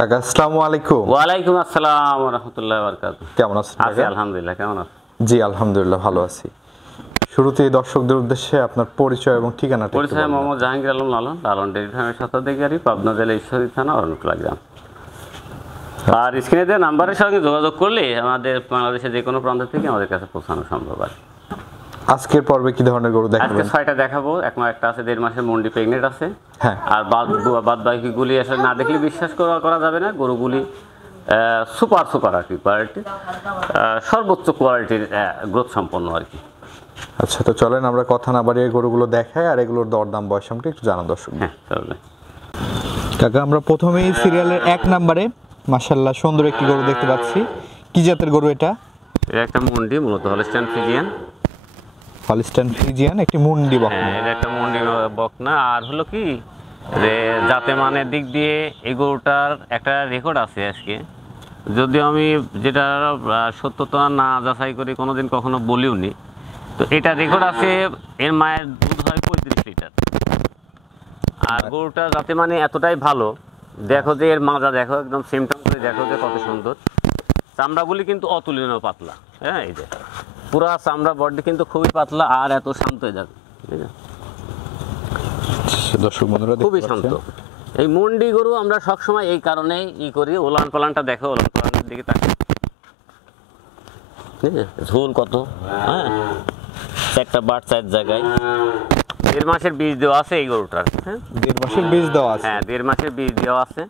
টাকা আসসালামু আলাইকুম। ওয়ালাইকুম আসসালাম ওয়া রাহমাতুল্লাহি ওয়া বারাকাতুহু। কেমন আছেন? আছি আলহামদুলিল্লাহ, কেমন আছেন? জি আলহামদুলিল্লাহ ভালো আছি। শুরুতেই দর্শকদের উদ্দেশ্যে আপনার পরিচয় এবং ঠিকানাটা একটু পরিচয় বলুন। মোহাম্মদ জাহাঙ্গীর আলম লালন, লালন ডেইরি ফার্মের স্বত্বাধিকারী, পাবনা জেলা ঈশ্বরদী থানা, অরণকুলা গ্রাম। আর স্ক্রিনে দেওয়া নাম্বারের সঙ্গে যোগাযোগ করলে আমাদের বাংলাদেশের যে কোনো প্রান্ত থেকে আমাদের কাছে পৌঁছানো সম্ভব। আর আজকের পর্বে কি ধরনের গরু আজকে দেখাবেন? 6টা দেখাবো। একটা আছে 1.5 মাসের মন্ডি প্রেগনেন্ট আছে। হ্যাঁ। আর বাদ বাকিগুলি আসলে না দেখলে বিশ্বাস করা যাবে না। গরুগুলি সুপার আর কি কোয়ালিটি, সর্বোচ্চ কোয়ালিটির গ্রোথ সম্পন্ন আর কি। আচ্ছা, তো চলেন আমরা কথা না বাড়িয়ে গরুগুলো দেখাই আর এগুলোর দরদাম বয়সটা একটু জানান দর্শক। হ্যাঁ চলবে। কাকা, আমরা প্রথমেই সিরিয়ালের 1 নম্বরে মাশাআল্লাহ সুন্দর একটি গরু দেখতে পাচ্ছি। কি জাতের গরু এটা? এটা একটা মন্ডি, মূলত হলস্টাইন ফ্রিজিয়ান। হলস্টাইন ফ্রিজিয়ান একটি মুন্ডি বকনা। হ্যাঁ, এটা একটা মন্ডি বকনা। আর হলো কি যে যাতে মানের দিক দিয়ে এই গরুটার একটা রেকর্ড আছে আজকে, যদিও আমি যেটা সত্যতা না যাচাই করে কোনোদিন কখনো বলিও নি। তো এটা রেকর্ড আছে, এর মায়ের দুধ হয় 35 লিটার। আর গরুটা যাতে মানে এতটাই ভালো, দেখো যে এর মাজা দেখো, একদম সিমটম করে দেখো যে কত সুন্দর। চামড়াগুলি কিন্তু অতুলনীয় পাতলা। হ্যাঁ, এই যে পুরা চামড়া বডি কিন্তু খুবই পাতলা আর এত শান্ত হয়ে যাবে। দর্শক বন্ধুরা খুবই শান্ত। এই মন্ডি গরু আমরা সবসময় এই কারণেই করি, ওলান পালানটা দেখো, ওলান পালানের দিকে তাকে ঝোল কত। হ্যাঁ, একটা বাট 4 জায়গায় 1.5 মাসের বীজ দেওয়া আছে এই গরুটার। হ্যাঁ, 1.5 মাসের বীজ দেওয়া আছে। হ্যাঁ, 1.5 মাসের বীজ দেওয়া আছে।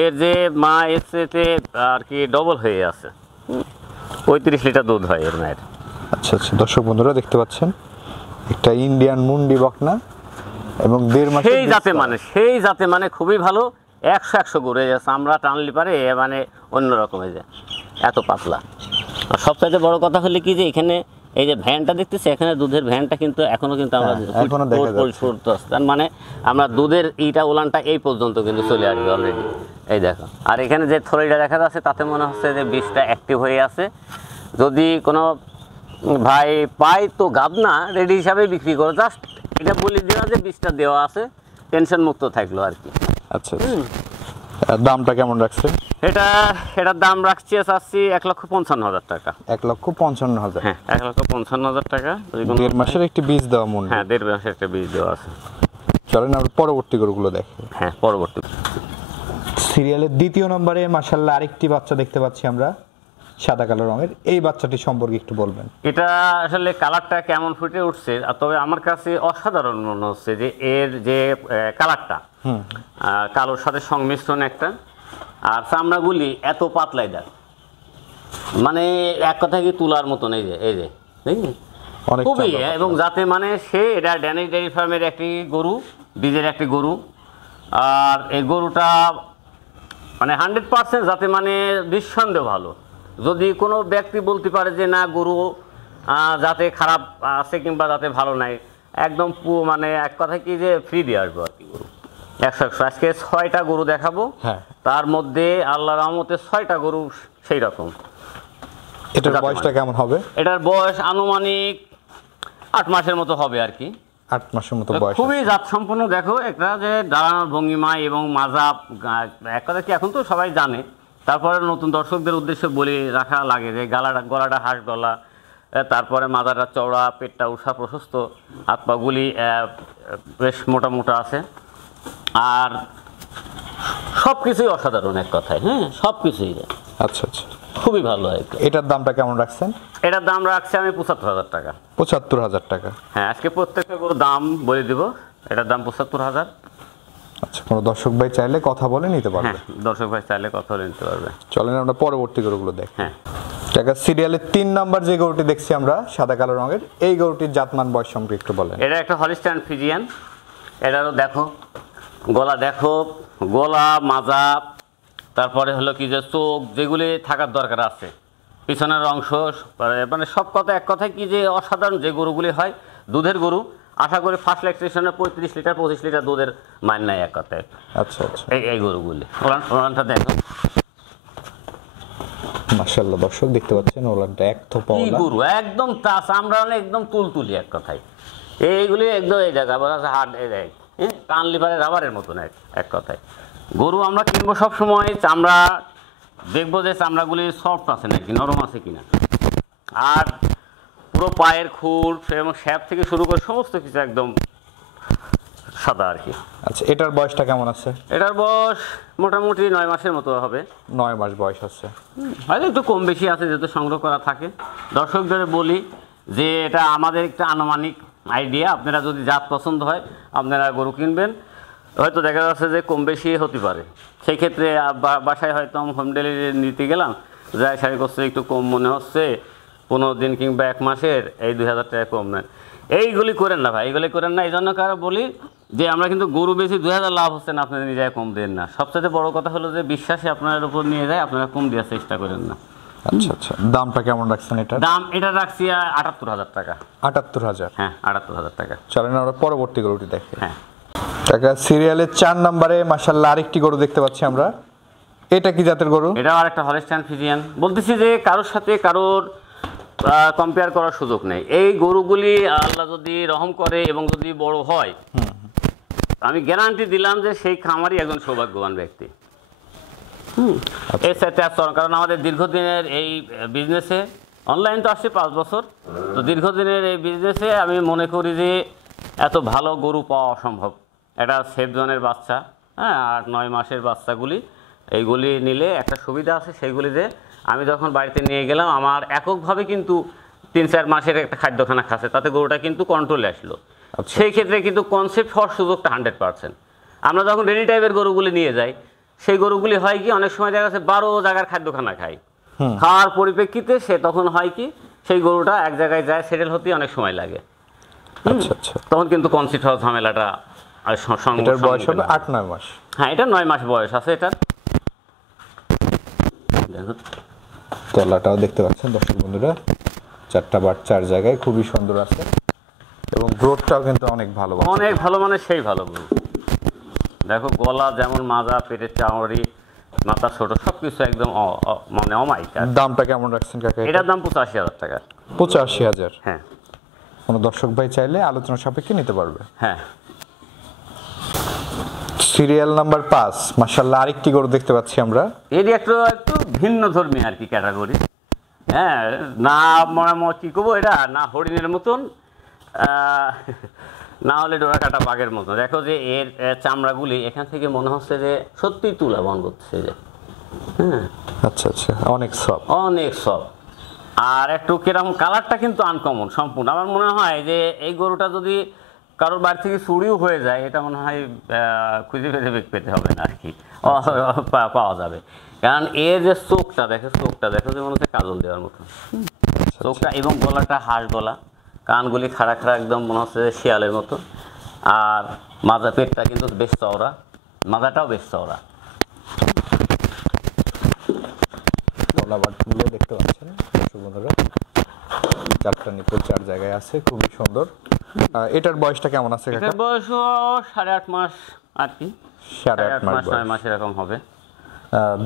এর যে মা এসেতে আর কি ডবল হয়ে আছে, 35 লিটার দুধ হয় এর মায়ের। আচ্ছা আচ্ছা, দর্শক বন্ধুরা দেখতে পাচ্ছেন একটা ইন্ডিয়ান মুন্ডি বকনা এবং 1.5 মাসের সেই জাতে মানে খুবই ভালো। 100 গরু যাচ্ছে, আমরা টানলি পারে মানে অন্যরকম হয়ে যায়, এত পাতলা। আর সবচাইতে বড় কথা হলে কি যে এখানে এই যে ভ্যানটা দেখতেছি, এখানে দুধের ভ্যানটা কিন্তু এখনো কিন্তু আমরা তার মানে আমরা দুধের এইটা ওলানটা এই পর্যন্ত কিন্তু চলে আসবে অলরেডি। এই দেখো, আর এখানে যে থলিটা দেখা যাচ্ছে তাতে মনে হচ্ছে যে বীজটা অ্যাক্টিভ হয়ে আছে। যদি কোনো ভাই পাই তো গাবনা রেডি হিসাবে বিক্রি করো, জাস্ট এটা বলে দেওয়া যে বীজটা দেওয়া আছে, টেনশন মুক্ত থাকলো আর কি। আচ্ছা, দামটা কেমন রাখছেন? এটার দাম চাচ্ছি 1,55,000 টাকা। 1,55,000? হ্যাঁ, 1,55,000 টাকা। 1.5 মাসের একটি বীজ দেওয়া মুন্ডি। হ্যাঁ, 1.5 মাসের একটা বীজ দেওয়া আছে। চলেন আমরা পরবর্তী গরুগুলো দেখি। হ্যাঁ, পরবর্তী সিরিয়ালের 2য় নম্বরে মাশাআল্লাহ আরেকটি বাচ্চা দেখতে পাচ্ছি আমরা, সাদা কালো রঙের। এই বাচ্চাটি সম্পর্কে একটু বলবেন। এটা আসলে কালারটা কেমন ফুটে উঠছে, তবে আমার কাছে অসাধারণ মনে হচ্ছে যে এর যে কালারটা কালোর সাথে সংমিশ্রণ একটা, আর চামড়াগুলি এত পাতলাই দেখ, মানে এক কথা কি তুলার মতন। এই যে দেখি খুবই, এবং যাতে মানে এটা ড্যানিশ ডেইরি ফার্মের একটি গরু, বীজের একটি গরু। আর এই গরুটা মানে 100% যাতে মানে নিঃসন্দেহ ভালো। যদি কোনো ব্যক্তি বলতে পারে যে না গরু যাতে খারাপ আছে কিংবা যাতে ভালো নাই, একদম মানে এক কথা কি যে ফ্রি দিয়ে আসবো আর কি গরু 100। আজকে 6টা গরু দেখাবো, তার মধ্যে আল্লাহর রহমতে 6টা গরু সেই রকম। এটার বয়সটা কেমন হবে? এটার বয়স আনুমানিক 8 মাসের মতো হবে আর কি। 8 মাসের মতো বয়স। খুবই জাত সম্পন্ন। দেখো একটা যে দাঁড়ানোর ভঙ্গিমা এবং মাজা, এক কথা কি এখন তো সবাই জানে, তারপরে নতুন দর্শকদের উদ্দেশ্যে বলে রাখা লাগে যে গলাটা হাঁস গলা, তারপরে মাজাটা চওড়া, পেটটা উষা প্রশস্ত, হাত পাগুলি বেশ মোটা আছে। আর সব কিছুই অসাধারণ এক কথায়। হ্যাঁ, সব কিছুই। আচ্ছা আচ্ছা, খুবই ভালো হয়। এটার দামটা কেমন রাখছেন? এটার দাম রাখছি আমি 75,000 টাকা। 75,000 টাকা? হ্যাঁ, আজকে প্রত্যেকটা গরুর দাম বলে দিব। এটার দাম 75,000। আচ্ছা, কোনো দর্শক ভাই চাইলে কথা বলে নিতে পারবে? হ্যাঁ, দর্শক ভাই চাইলে কথা বলে নিতে পারবে। চলেন আমরা পরবর্তী গরুগুলো দেখি। হ্যাঁ, টাকা সিরিয়ালের 3 নাম্বার যে গরুটি দেখছি আমরা, সাদা কালো রঙের, এই গরুটির জাতমান বয়স সম্পর্কে একটু বলেন। এটা একটা হলস্টাইন ফ্রিজিয়ান। এটারও দেখো গলা, দেখো গলা, মাজা, তারপরে হলো কি যে চোখ যেগুলি থাকার দরকার আছে, পিছনের অংশ, মানে সব কথা এক কথায় কি যে অসাধারণ যে গরুগুলি হয় দুধের গরু। আশা করি ফার্স্ট ল্যাকটেশনে 35 লিটার 25 লিটার দুধের মান নাই এক কথায়। আচ্ছা আচ্ছা, এই গরুগুলি ওলানটা দেখো মাশাআল্লাহ। দর্শক দেখতে পাচ্ছেন ওলানটা এক থোপা ওলান, গরু একদম চামড়া একদম তুলতুলি এক কথায়। এইগুলি একদম এই জায়গা বলা আছে হার্ড, এই টানলি পারে রাবারের মতন এক কথায়। গরু আমরা কিনবো সবসময় চামড়া দেখবো যে চামড়াগুলি সফট আছে নাকি, নরম আছে কিনা, আর পুরো পায়ের খুর এবং শ্যাপ থেকে শুরু করে সমস্ত কিছু একদম সাদা আর কি। আচ্ছা, এটার বয়সটা কেমন আছে? এটার বয়স মোটামুটি 9 মাসের মতো হবে। 9 মাস বয়স আছে, হয়তো একটু কম বেশি আছে যেহেতু সংগ্রহ করা থাকে। দর্শকদের বলি যে এটা আমাদের একটা আনুমানিক আইডিয়া, আপনারা যদি জাত পছন্দ হয় আপনারা গরু কিনবেন, হয়তো দেখা যাচ্ছে যে কম বেশি হতে পারে। সেই ক্ষেত্রে বাসায় হয়তো আমি হোম ডেলিভারি নিতে গেলাম, যাই শাড়ি করছে একটু কম মনে হচ্ছে, 15 দিন কিংবা 1 মাসের এই 2000 টাকা কম নেন, এইগুলি করেন না ভাই, এইগুলি করেন না। এই জন্য কারো বলি যে আমরা কিন্তু গরু বেশি 2000 লাভ হচ্ছে না, আপনাদের নিজে কম দেন না। সবচেয়ে বড় কথা হলো যে বিশ্বাসে আপনার উপর নিয়ে যায়, আপনারা কম দেওয়ার চেষ্টা করেন না। আচ্ছা আচ্ছা, দামটা কেমন রাখছেন এটা? দাম এটা রাখছি 78,000 টাকা। 78,000? হ্যাঁ, 78,000 টাকা। চলেন আমরা পরবর্তী গরুটি দেখি। হ্যাঁ টাকা সিরিয়ালের 4 নম্বরে মাশাআল্লাহ আরেকটি গরু দেখতে পাচ্ছি আমরা। এটা কি জাতের গরু? এটা আর একটা হলস্টাইন ফ্রিজিয়ান। বলতেছি যে কারোর সাথে কারোর কম্পেয়ার করার সুযোগ নেই। এই গরুগুলি আল্লাহ যদি রহম করে এবং যদি বড় হয়, আমি গ্যারান্টি দিলাম যে সেই খামারই একজন সৌভাগ্যবান ব্যক্তি। এর সাথে কারণ আমাদের দীর্ঘদিনের এই বিজনেসে, অনলাইন তো আসছে 5 বছর, তো দীর্ঘদিনের এই বিজনেসে আমি মনে করি যে এত ভালো গরু পাওয়া অসম্ভব। এটা সেফজনের বাচ্চা, হ্যাঁ, 8-9 মাসের বাচ্চাগুলি, এইগুলি নিলে একটা সুবিধা আছে, সেইগুলি যে আমি যখন বাড়িতে নিয়ে গেলাম আমার এককভাবে কিন্তু 3-4 মাসের একটা খাদ্যখানা খাচ্ছে, তাতে গরুটা কিন্তু কন্ট্রোলে আসলো। সেই ক্ষেত্রে কিন্তু কনসেপ্ট হওয়ার সুযোগটা 100%। আমরা যখন রেডি টাইপের গরুগুলি নিয়ে যাই, সেই গরুগুলি হয় কি অনেক সময় দেখা যাচ্ছে 12 জায়গার খাদ্যখানা খায়, খাওয়ার পরিপ্রেক্ষিতে সে তখন হয় কি সেই গরুটা এক জায়গায় যায় সেটেল হতে অনেক সময় লাগে। আচ্ছা আচ্ছা, তখন কিন্তু কনসেপ্ট হওয়ার ঝামেলাটা এটার বয়স হবে 8-9 মাস। হ্যাঁ, এটা 9 মাস বয়স আছে এটার। তলাটাও দেখতে পাচ্ছেন দর্শক বন্ধুরা, 4টা বাট 4 জায়গায়, খুবই সুন্দর আছে এবং গ্রোথটাও কিন্তু অনেক ভালো, অনেক ভালো, মানে সেই ভালো গরু। দেখো গলা যেমন, মাজা, পেটের চামড়ি, মাথা ছোট, সবকিছু একদম মানে অমাইক। দামটা কেমন রাখছেন কাকা? এটার দাম 85,000 টাকা। 85,000? হ্যাঁ, কোনো দর্শক ভাই চাইলে আলোচনা সাপেক্ষে নিতে পারবে। হ্যাঁ। সিরিয়াল নাম্বার 5 মাশাআল্লাহ আরেকটি গরু দেখতে পাচ্ছি আমরা। এর একটু ভিন্ন ধর্মী আর কি ক্যাটাগরি। হ্যাঁ, না কি করবো, এটা না হরিণের মতন, না হলে ডোরা কাটা বাঘের মতন। দেখো যে এর চামড়াগুলি এখান থেকে মনে হচ্ছে যে সত্যিই তুলা বন করতেছে যে। হ্যাঁ, আচ্ছা আচ্ছা, অনেক সফট, অনেক সফট। আর একটু কিরকম কালারটা কিন্তু আনকমন সম্পূর্ণ। আমার মনে হয় যে এই গরুটা যদি কারোর বাড়ি থেকে চুরিও হয়ে যায়, এটা মনে হয় খুঁজে পেতে হবে না আর কি, পাওয়া যাবে। কারণ এর যে চোখটা দেখো যে মনে হচ্ছে কাজল দেওয়ার মতো চোখটা, এবং গলাটা হাঁস গলা, কানগুলি খাড়া খাড়া একদম মনে হচ্ছে যে শিয়ালের মতো। আর মাজা, পেটটা কিন্তু বেশ চওড়া, মাজাটাও বেশ চওড়া। তলাবাটগুলো দেখতে পাচ্ছেন দর্শক বন্ধুরা, 4টা নিপল 4 জায়গায় আছে, খুবই সুন্দর। এটার বয়সটা কেমন আছে কাকা? এটার বয়স 8.5 মাস আর কি, 8.5 মাস, 9 মাস এরকম হবে।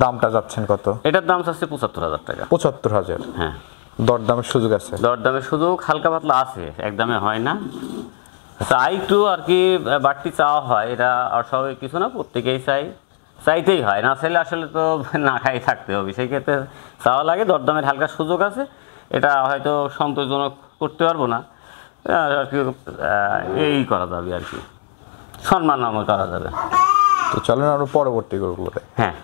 দামটা যাচ্ছেন কত? এটার দাম আছে 75,000 টাকা। 75,000? হ্যাঁ, দরদামের সুযোগ আছে? দরদামের সুযোগ হালকা পাতলা আছে, একদমে হয় না। চাই একটু আর কি বাড়তি চাওয়া হয়, এটা অস্বাভাবিক কিছু না, প্রত্যেকেই চাইতেই হয়, না চাইলে আসলে তো না খাই থাকতে হবে। সেই ক্ষেত্রে চাওয়া লাগে, দরদামের হালকা সুযোগ আছে। এটা হয়তো সন্তোষজনক করতে পারবো না আর কি, এই করা যাবে আর কি, সম্মাননা করা যাবে। তো চলেন আমরা পরবর্তী গরুগুলো দেখি। হ্যাঁ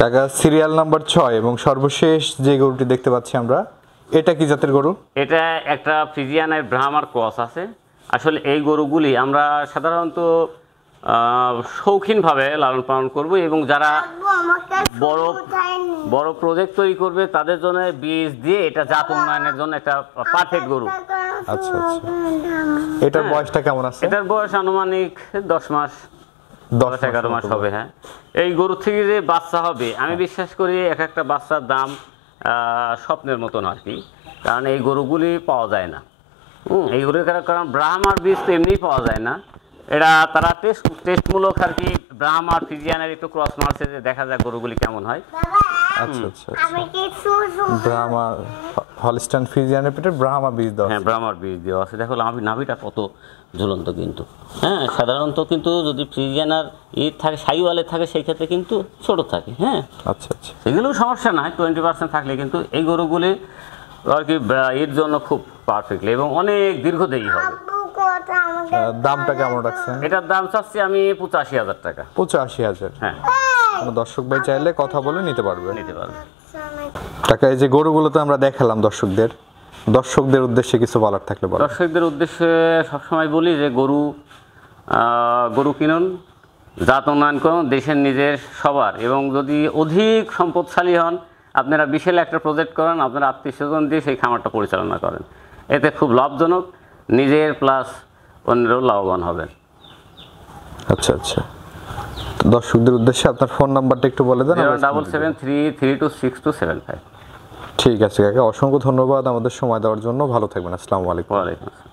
কাকা সিরিয়াল নাম্বার 6 এবং সর্বশেষ যে গরুটি দেখতে পাচ্ছি আমরা, এটা কি জাতের গরু? এটা একটা ফ্রিজিয়ানের ব্রাহ্মার ক্রস আছে। আসলে এই গরুগুলি আমরা সাধারণত শৌখিনভাবে লালন পালন করব, এবং যারা বড় প্রজেক্ট তৈরি করবে তাদের জন্য বীজ দিয়ে এটা জাত উন্নয়নের জন্য একটা পারফেক্ট গরু। আচ্ছা আচ্ছা, এটার বয়সটা কেমন আছে? এটার বয়স আনুমানিক 10 মাস, 10-11 মাস হবে। হ্যাঁ, এই গরু থেকে যে বাচ্চা হবে আমি বিশ্বাস করি এক একটা বাচ্চার দাম স্বপ্নের মতন আর কি, কারণ এই গরুগুলি পাওয়া যায় না। এইগুলির কারণ ব্রাহ্মার বীজ তো এমনিই পাওয়া যায় না, এটা তারা টেস্টমূলক আর কি ব্রাহ্মার ফ্রিজিয়ানের একটু ক্রস মারছে যে দেখা যায় গরুগুলি কেমন হয়। আচ্ছা আচ্ছা ব্রাহ্মা হলস্টাইন ফ্রিজিয়ানের পেটে ব্রাহ্মা বীজ দেওয়া হ্যাঁ, ব্রাহ্মার বীজ দেওয়া আছে। দেখো নাভিটা কত ঝুলন্ত কিন্তু। হ্যাঁ, সাধারণত কিন্তু যদি ফ্রিজিয়ান আর থাকে সাইওয়ালে থাকে সেই ক্ষেত্রে কিন্তু ছোট থাকে। হ্যাঁ, আচ্ছা আচ্ছা সেগুলোও সমস্যা নাই, 20% থাকলে কিন্তু এই গরুগুলি আর কি এর জন্য খুব পারফেক্টলি এবং অনেক দীর্ঘদেহী হবে। দামটা কেমন রাখছেন? এটার দাম চাচ্ছি আমি 85,000 টাকা। 85,000। হ্যাঁ, কোনো দর্শক ভাই চাইলে কথা বলে নিতে পারবে। নিতে পারবে। টাকা এই যে গরুগুলো তো আমরা দেখালাম দর্শকদের উদ্দেশ্যে কিছু বলার থাকলে বলো। দর্শকদের উদ্দেশ্যে সবসময় বলি যে গরু কিনুন, জাত উন্নয়ন করুন দেশের নিজের সবার, এবং যদি অধিক সম্পদশালী হন আপনারা বিশাল একটা প্রজেক্ট করেন, আপনারা আত্মীয়স্বজন দিয়ে সেই খামারটা পরিচালনা করেন, এতে খুব লাভজনক, নিজের প্লাস অন্যেরও লাভবান হবেন। আচ্ছা আচ্ছা, তো দর্শকদের উদ্দেশ্যে আপনার ফোন নাম্বারটা একটু বলে দেন। 07733326275। ঠিক আছে কাকা, অসংখ্য ধন্যবাদ আমাদের সময় দেওয়ার জন্য। ভালো থাকবেন। আসসালামু আলাইকুম। ওয়ালাইকুম আসসালাম।